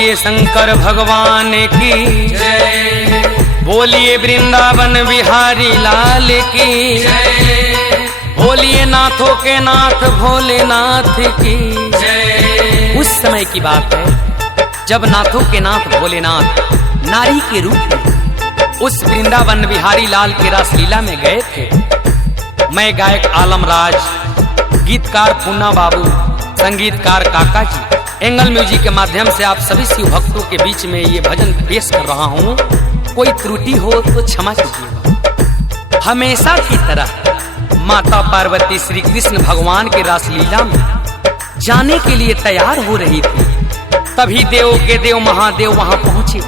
बोलिए शंकर भगवान की जय, बोलिए वृंदावन बिहारी लाल की जय, बोलिए नाथों के नाथ भोलेनाथ की जय। उस समय की बात है जब नाथों के नाथ भोलेनाथ नारी के रूप में उस वृंदावन बिहारी लाल के रासलीला में गए थे। मैं गायक आलमराज, गीतकार पूना बाबू, संगीतकार काका जी, एंगल म्यूजिक के माध्यम से आप सभी शिव भक्तों के बीच में ये भजन पेश कर रहा हूँ। कोई त्रुटि हो तो क्षमा कीजिएगा। हमेशा की तरह माता पार्वती श्री कृष्ण भगवान के रासलीला में जाने के लिए तैयार हो रही थी। तभी देव के देव महादेव वहां पहुंचे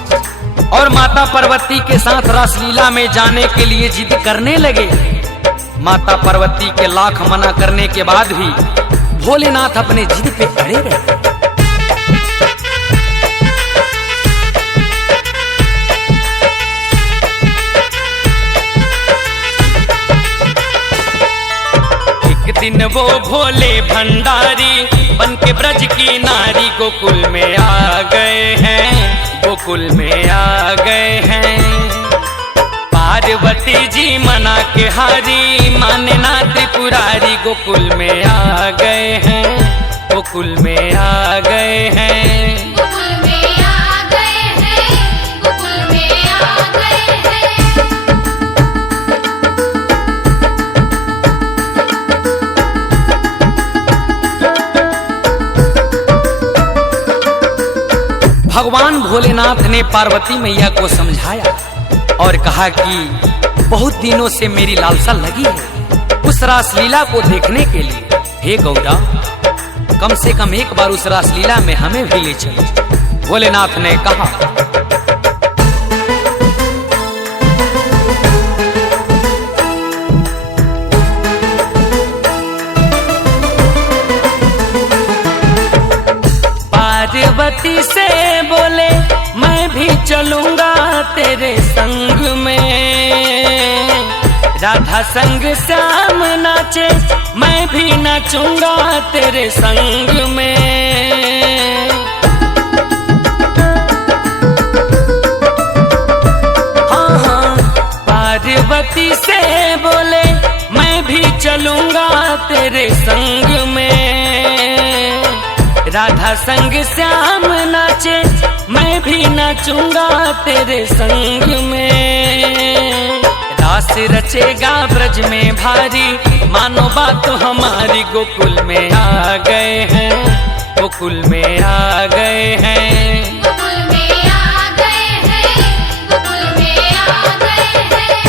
और माता पार्वती के साथ रासलीला में जाने के लिए जिद करने लगे। माता पार्वती के लाख मना करने के बाद भी भोलेनाथ अपने जिद पे अड़े रहे। एक दिन वो भोले भंडारी बन के ब्रज की नारी गोकुल में आ गए हैं, गोकुल में आ गए हैं। पार्वती जी मना के हारी, माने ना त्रिपुरारी गोकुल में आ गए हैं, गोकुल में आ गए हैं, गोकुल में आ गए हैं, गोकुल में आ गए हैं। भगवान भोलेनाथ ने पार्वती मैया को समझाया और कहा कि बहुत दिनों से मेरी लालसा लगी है उस रासलीला को देखने के लिए। हे गौरा, कम से कम एक बार उस रासलीला में हमें भी ले चलो। भोलेनाथ ने कहा, पार्वती से बोले मैं भी चलूंगा तेरे संग में, राधा संग श्याम नाचे मैं भी नाचूंगा तेरे संग में। हाँ हाँ, पार्वती से बोले मैं भी चलूंगा तेरे संग में, राधा संग श्याम नाचे मैं भी नाचूंगा तेरे संग में। रास रचेगा ब्रज में भारी, मानो बात हमारी गोकुल में आ गए हैं, गोकुल में आ गए हैं, गोकुल में आ गए हैं, गोकुल में आ गए हैं।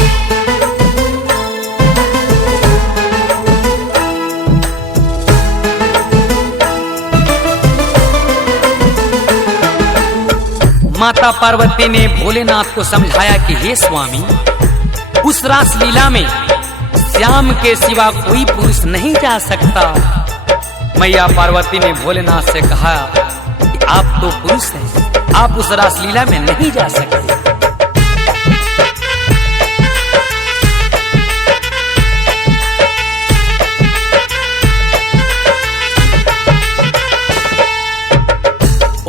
माता पार्वती ने भोलेनाथ को समझाया कि हे स्वामी, उस रासलीला में श्याम के सिवा कोई पुरुष नहीं जा सकता। मैया पार्वती ने भोलेनाथ से कहा कि आप तो पुरुष हैं, आप उस रासलीला में नहीं जा सकते।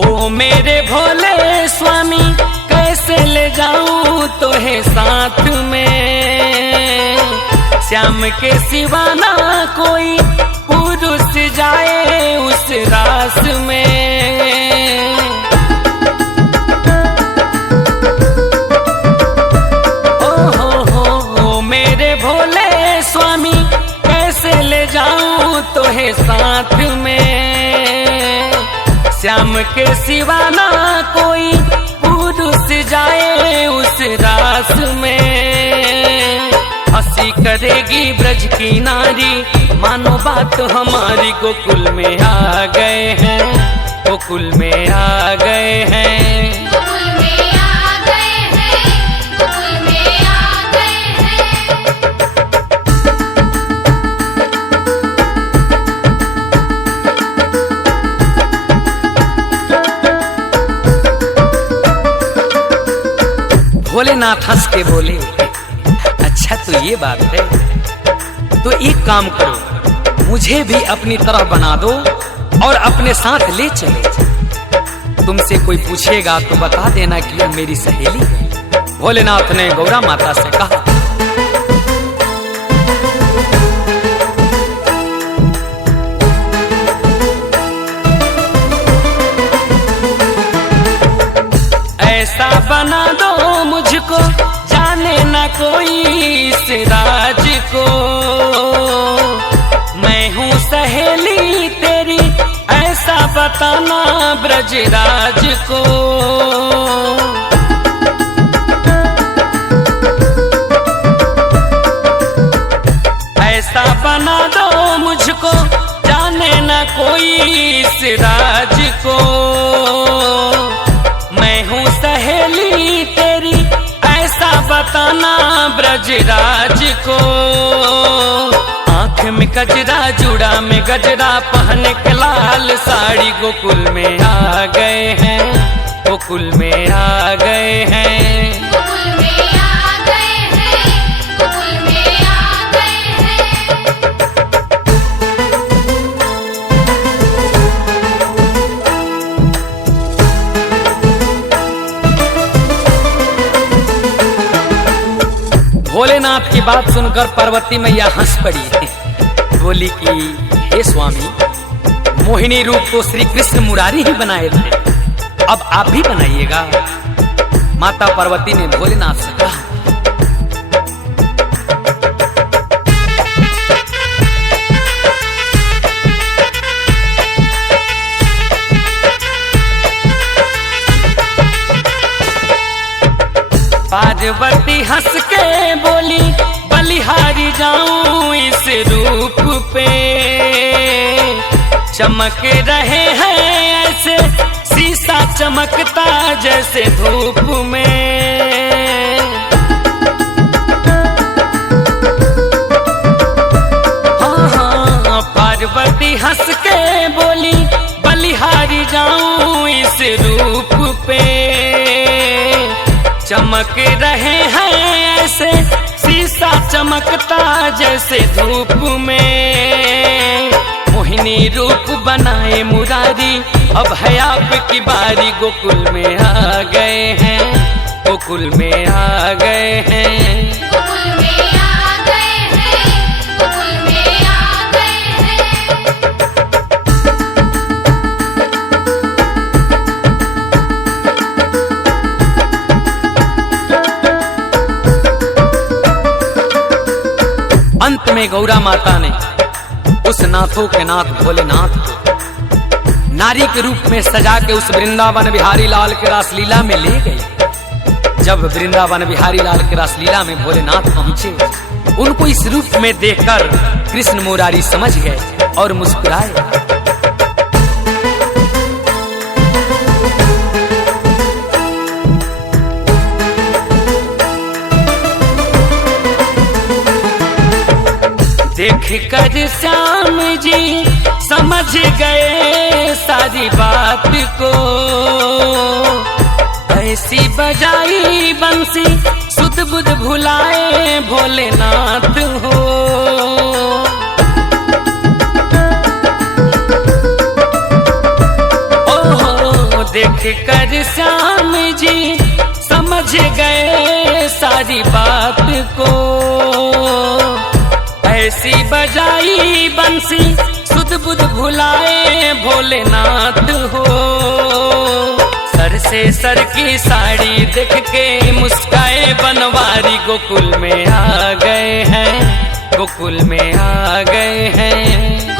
ओ मेरे भोले स्वामी, कैसे ले जाऊं तोहे साथ में, श्याम के सिवा ना कोई पुरुष जाए उस रास में। ओ मेरे भोले स्वामी, कैसे ले जाऊं तोहे साथ में, श्याम के सिवा ना कोई पुरुष जाए उस रास में। हंसी करेगी ब्रज की नारी, मानो बात हमारी गोकुल में आ गए हैं, गोकुल में आ गए हैं, गोकुल में आ गए हैं, गोकुल में आ गए हैं। भोलेनाथ हंस के बोले, अच्छा तो ये बात है, तो एक काम करो, मुझे भी अपनी तरह बना दो और अपने साथ ले चले। तुमसे कोई पूछेगा तो बता देना कि यह मेरी सहेली है। भोलेनाथ ने गौरा माता से कहा। ऐसा बना दो मुझको जाने ना कोई इस राज को, मैं हूँ सहेली तेरी ऐसा बताना ब्रजराज को। ऐसा बना दो मुझको जाने ना कोई इस राज को, मैं हूँ सहेली तेरी ऐसा बताना ब्रजराज को। आँख में गजरा जुड़ा में गजरा पहने के लाल साड़ी गोकुल में आ गए हैं, गोकुल में आ गए हैं। गोकुल में आ गए हैं, गोकुल में आ गए हैं। भोलेनाथ की बात सुनकर पार्वती मैया हंस पड़ी, बोली कि हे स्वामी, मोहिनी रूप तो श्री कृष्ण मुरारी ही बनाए थे, अब आप भी बनाइएगा। माता पार्वती ने भोलेनाथ से कहा। पार्वती हंस के बोली, बलिहारी जाऊं इस रूप पे, चमक रहे हैं ऐसे शीशा चमकता जैसे धूप में। हाँ हाँ, पार्वती हंस के बोली, बलिहारी जाऊं इस रूप पे, चमक रहे हैं ऐसे शीशा चमकता जैसे धूप में। मोहिनी रूप बनाए मुरारी, अब है आपकी बारी, गोकुल में आ गए हैं, गोकुल में आ गए हैं। गोकुल में आ गए हैं, गोकुल में आ गए हैं। अंत में गौरा माता ने उस नाथों के नाथ भोलेनाथ को नारी के रूप में सजा के उस वृंदावन बिहारी लाल के रासलीला में ले गई। जब वृंदावन बिहारी लाल के रासलीला में भोलेनाथ पहुंचे, उनको इस रूप में देखकर कृष्ण मुरारी समझ गए और मुस्कुराए। देख कर श्याम जी समझ गए सारी बात को, ऐसी बजाई बंसी सुध बुध भुलाए भोलेनाथ हो। ओहो, देख कर श्याम जी समझ गए सारी बात को, ऐसी बजाई बंसी सुध बुध भुलाए भोलेनाथ हो। सर से सर की साड़ी देख के मुस्काए बनवारी, गोकुल में आ गए हैं, गोकुल में आ गए हैं।